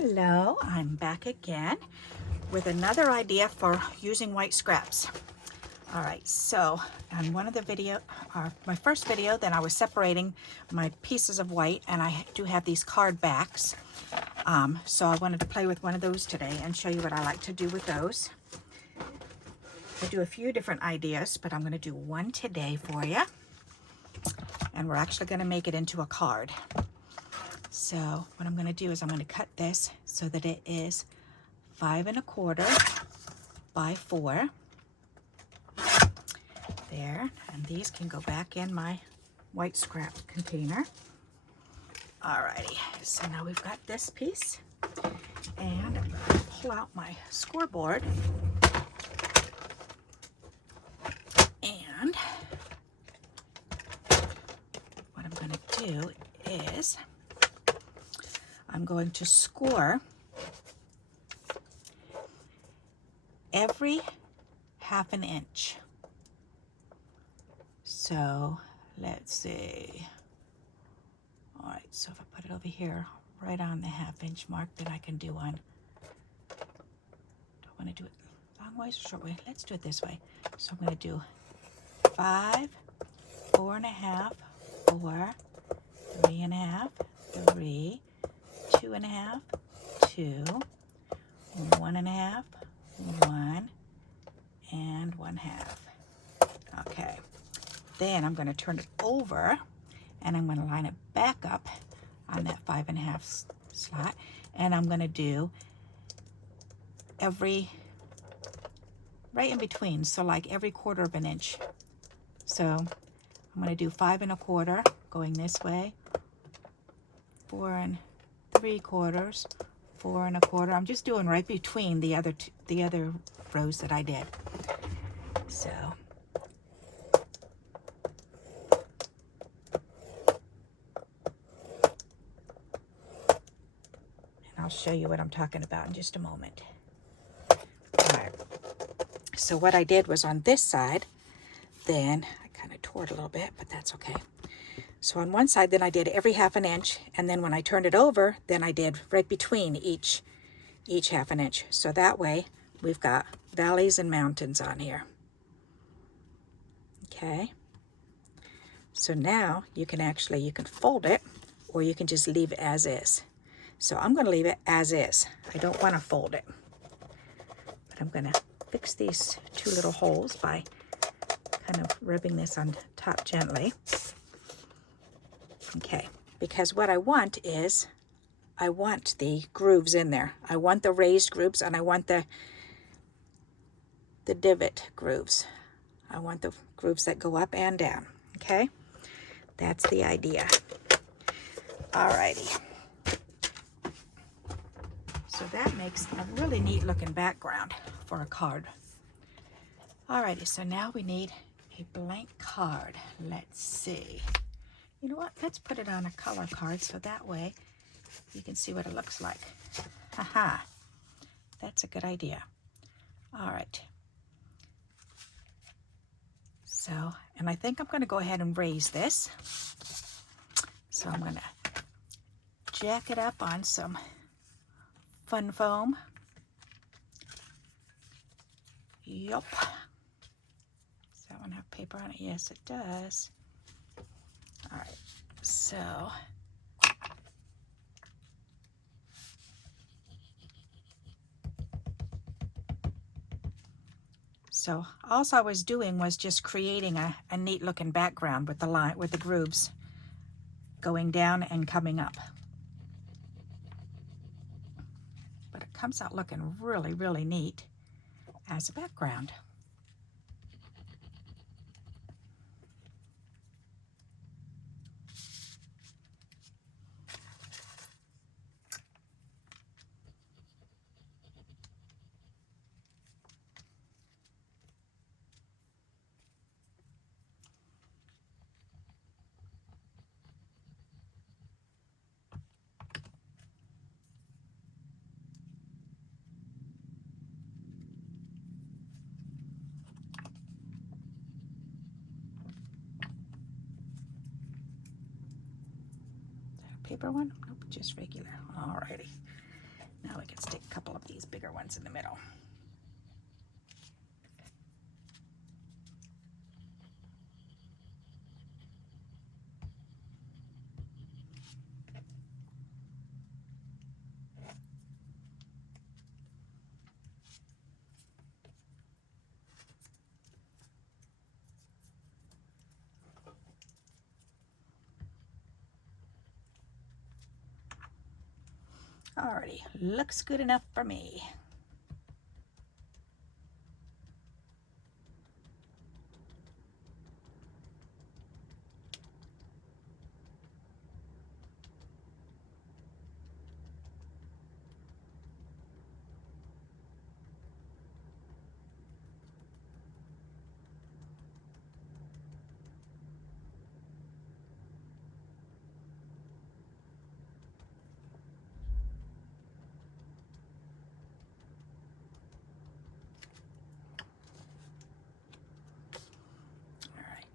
Hello, I'm back again with another idea for using white scraps. All right, so on one of the my first video, then I was separating my pieces of white, and I do have these card backs. So I wanted to play with one of those today and show you what I like to do with those. I do a few different ideas, but I'm going to do one today for you. And we're actually going to make it into a card. So what I'm going to do is I'm going to cut this so that it is 5 1/4 by 4. There, and these can go back in my white scrap container. Alrighty, so now we've got this piece, and I'm going to pull out my scoreboard, and what I'm going to do is I'm going to score every 1/2 inch. So let's see. All right, so if I put it over here, right on the 1/2 inch mark, then I can do one. Do I want to do it long ways or short way? Let's do it this way. So I'm going to do 5, 4 1/2, 4, 3 1/2, 3, 2 1/2, 2, 1 1/2, 1, and 1/2. Okay. Then I'm going to turn it over, and I'm going to line it back up on that 5 1/2 slot, and I'm going to do right in between, so like every 1/4 inch. So I'm going to do 5 1/4 going this way, 4 3/4, 4 1/4. I'm just doing right between the other rows that I did. So. I'll show you what I'm talking about in just a moment. All right. So what I did was on this side, then I kind of tore it a little bit, but that's okay. So on one side, then I did every 1/2 inch, and then when I turned it over, then I did right between each 1/2 inch. So that way we've got valleys and mountains on here. Okay. So now you can fold it, or you can just leave it as is. So I'm going to leave it as is. I don't want to fold it. But I'm going to fix these 2 little holes by kind of rubbing this on top gently. Okay, because what I want is, I want the grooves in there. I want the raised grooves, and I want the divot grooves. I want the grooves that go up and down. Okay, that's the idea. Alrighty. So that makes a really neat looking background for a card. Alrighty, so now we need a blank card. Let's see. You know what? Let's put it on a color card so that way you can see what it looks like. Haha, that's a good idea. Alright. So, and I think I'm going to go ahead and raise this. So I'm going to jack it up on some fun foam. Yup. Does that one have paper on it? Yes, it does. All right, so all I was doing was just creating a neat looking background with the grooves going down and coming up. But it comes out looking really, really neat as a background. Paper one? Nope, just regular. Alrighty. Now we can stick a couple of these bigger ones in the middle. Alrighty, looks good enough for me.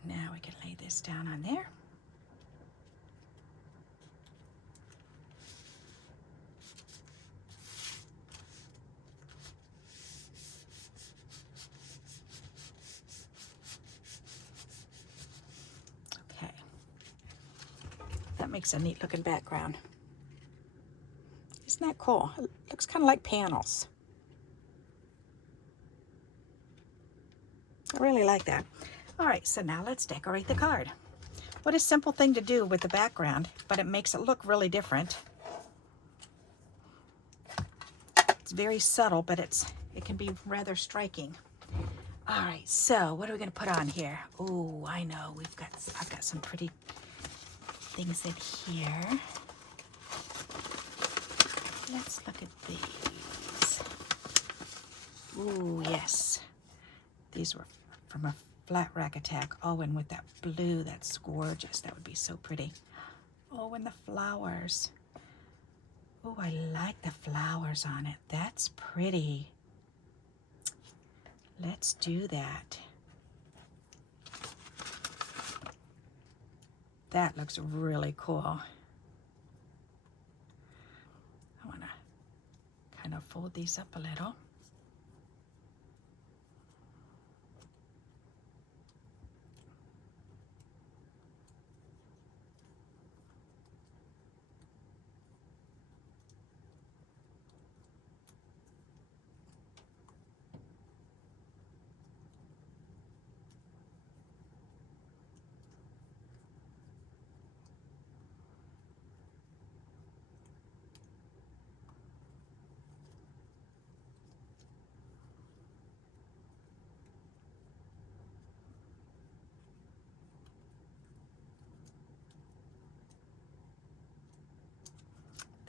Now we can lay this down on there. Okay. That makes a neat looking background. Isn't that cool? It looks kind of like panels. I really like that. All right, so now let's decorate the card. What a simple thing to do with the background, but it makes it look really different. It's very subtle, but it can be rather striking. All right, so what are we going to put on here? Oh, I know, I've got some pretty things in here. Let's look at these. Ooh, yes. These were from a flat rack attack. Oh, and with that blue, that's gorgeous. That would be so pretty. Oh, and the flowers. Oh, I like the flowers on it. That's pretty. Let's do that. That looks really cool. I want to kind of fold these up a little.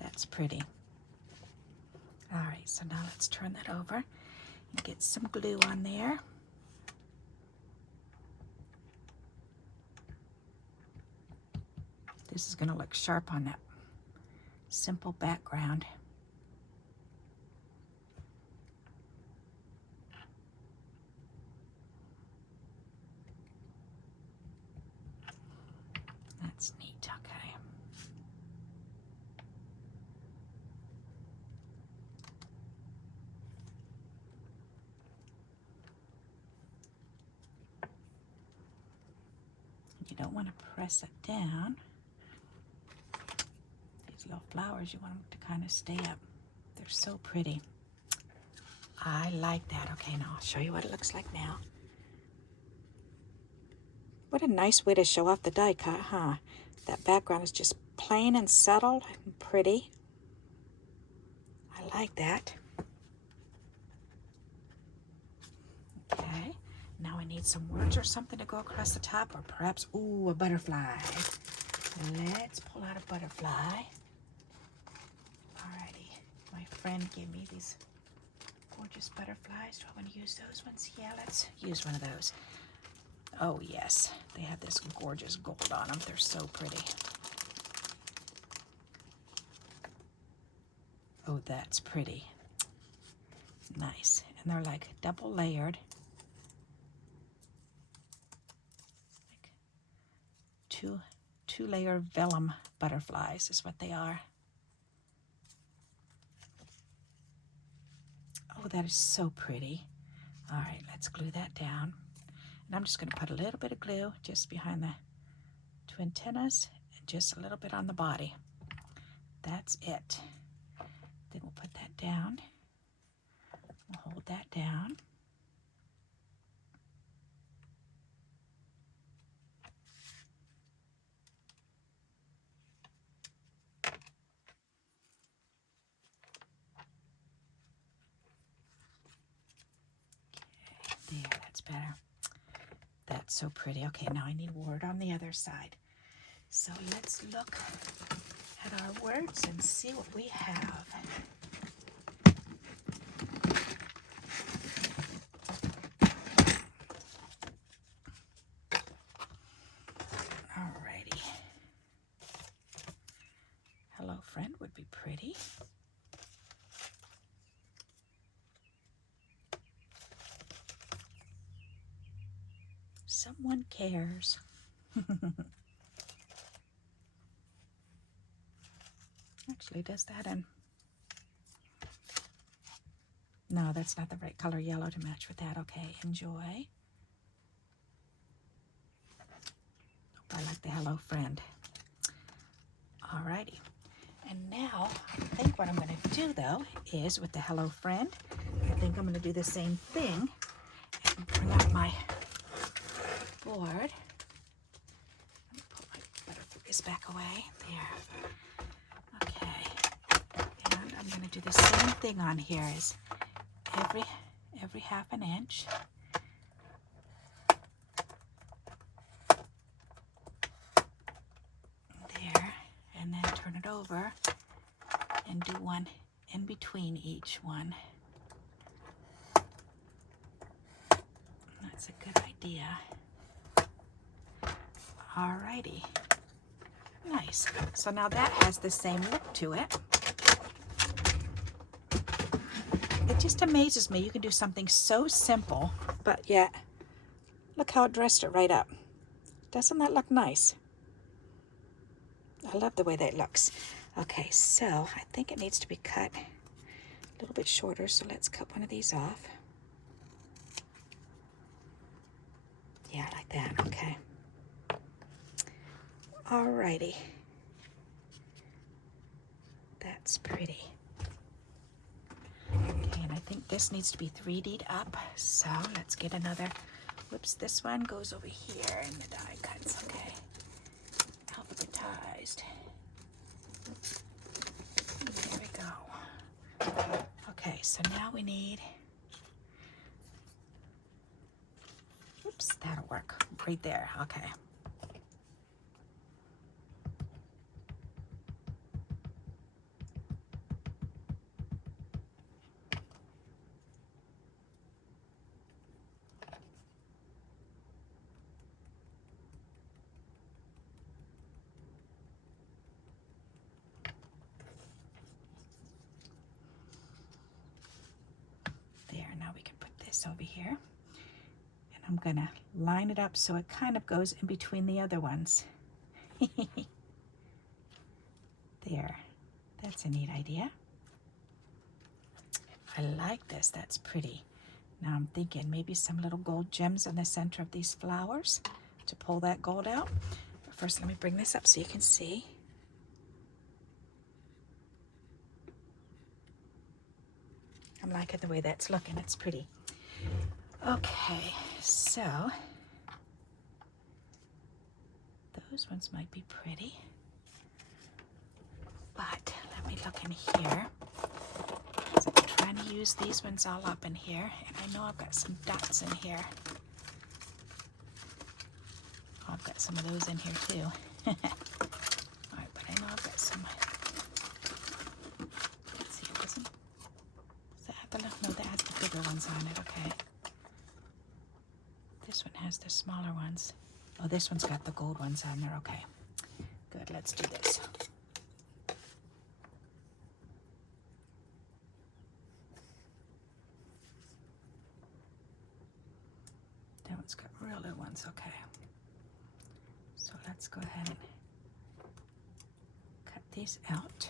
That's pretty. All right, so now let's turn that over and get some glue on there. This is going to look sharp on that simple background. That's neat, okay. You don't want to press it down. These little flowers, you want them to kind of stay up. They're so pretty. I like that. Okay, now I'll show you what it looks like now. What a nice way to show off the die cut, huh? That background is just plain and subtle and pretty. I like that. Okay, now I need some words or something to go across the top, or perhaps, ooh, a butterfly. Let's pull out a butterfly. Alrighty, my friend gave me these gorgeous butterflies. Do I want to use those ones? Yeah, let's use one of those. Oh yes, they have this gorgeous gold on them. They're so pretty. Oh, that's pretty. Nice. And they're like double layered. Like two-layer vellum butterflies is what they are. Oh, that is so pretty. All right, let's glue that down. And I'm just going to put a little bit of glue just behind the two antennas and just a little bit on the body. That's it. Then we'll put that down. We'll hold that down. Okay, there, that's better. That's so pretty. Okay, now I need word on the other side. So let's look at our words and see what we have. Alrighty. Hello friend would be pretty. Someone cares. Actually, does that in... No, that's not the right color yellow to match with that. Okay, enjoy. I like the hello friend. Alrighty. And now, I think what I'm going to do, though, is with the hello friend, I think I'm going to do the same thing and bring out my board. Let me put my butterflies back away. There. Okay. And I'm going to do the same thing on here as every half an inch. There. And then turn it over and do one in between each one. That's a good idea. Alrighty. Nice. So now that has the same look to it. It just amazes me. You can do something so simple, but yet look how it dressed it right up. Doesn't that look nice? I love the way that looks. Okay, so I think it needs to be cut a little bit shorter, so let's cut one of these off. Yeah, like that. Okay. Alrighty. That's pretty. Okay, and I think this needs to be 3D'd up, so let's get another. Whoops, this one goes over here in the die cuts. Okay. Alphabetized. There we go. Okay, so now we need, oops, that'll work right there. Okay. Over here, and I'm gonna line it up so it kind of goes in between the other ones. There, that's a neat idea. I like this. That's pretty. Now I'm thinking maybe some little gold gems in the center of these flowers to pull that gold out. But first let me bring this up so you can see. I'm liking the way that's looking. It's pretty. Okay, so those ones might be pretty, but let me look in here. So I'm trying to use these ones all up in here, and I know I've got some dots in here. Oh, I've got some of those in here too. All right, but I know I've got some. Let's see, it doesn't. Does that have the little? No, that has the bigger ones on it. Okay. This one has the smaller ones. Oh, this one's got the gold ones on there. Okay, good. Let's do this. That one's got real little ones. Okay. So let's go ahead and cut these out.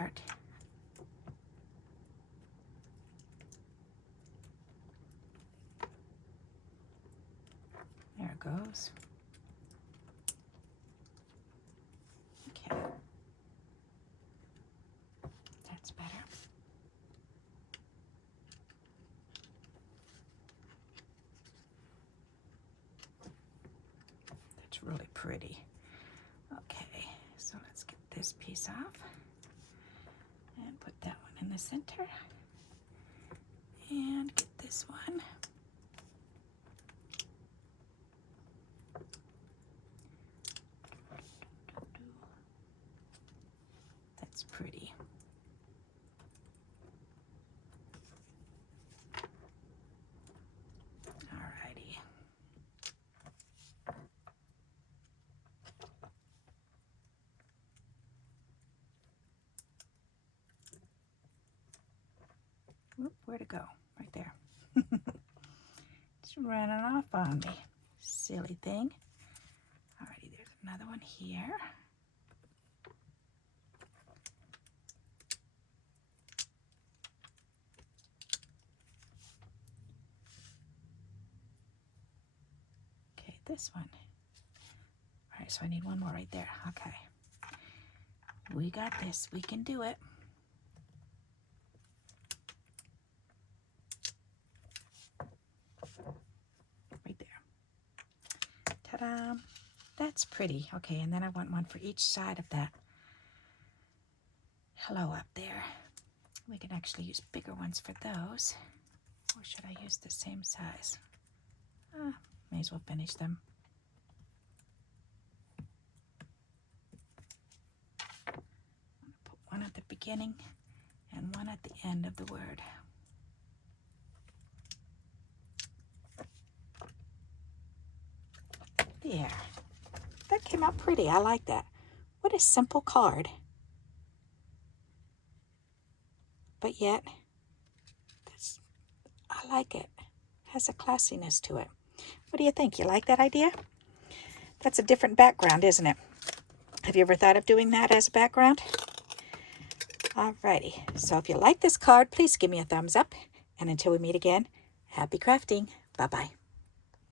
part. There it goes. Okay. That's better. That's really pretty. Okay, so let's get this piece off and put that one in the center and get this one. That's pretty. Alrighty. Oop, where'd it go? Right there. It's running off on me. Silly thing. Alrighty, there's another one here. Okay, this one. Alright, so I need one more right there. Okay. We got this. We can do it. Right there. Ta-da! That's pretty. Okay, and then I want one for each side of that hello up there. We can actually use bigger ones for those. Or should I use the same size? May as well finish them. I'm going to put one at the beginning and one at the end of the word. There. That came out pretty. I like that. What a simple card. But yet, I like it. Has a classiness to it. What do you think? You like that idea? That's a different background, isn't it? Have you ever thought of doing that as a background? Alrighty. So if you like this card, please give me a thumbs up. And until we meet again, happy crafting. Bye-bye.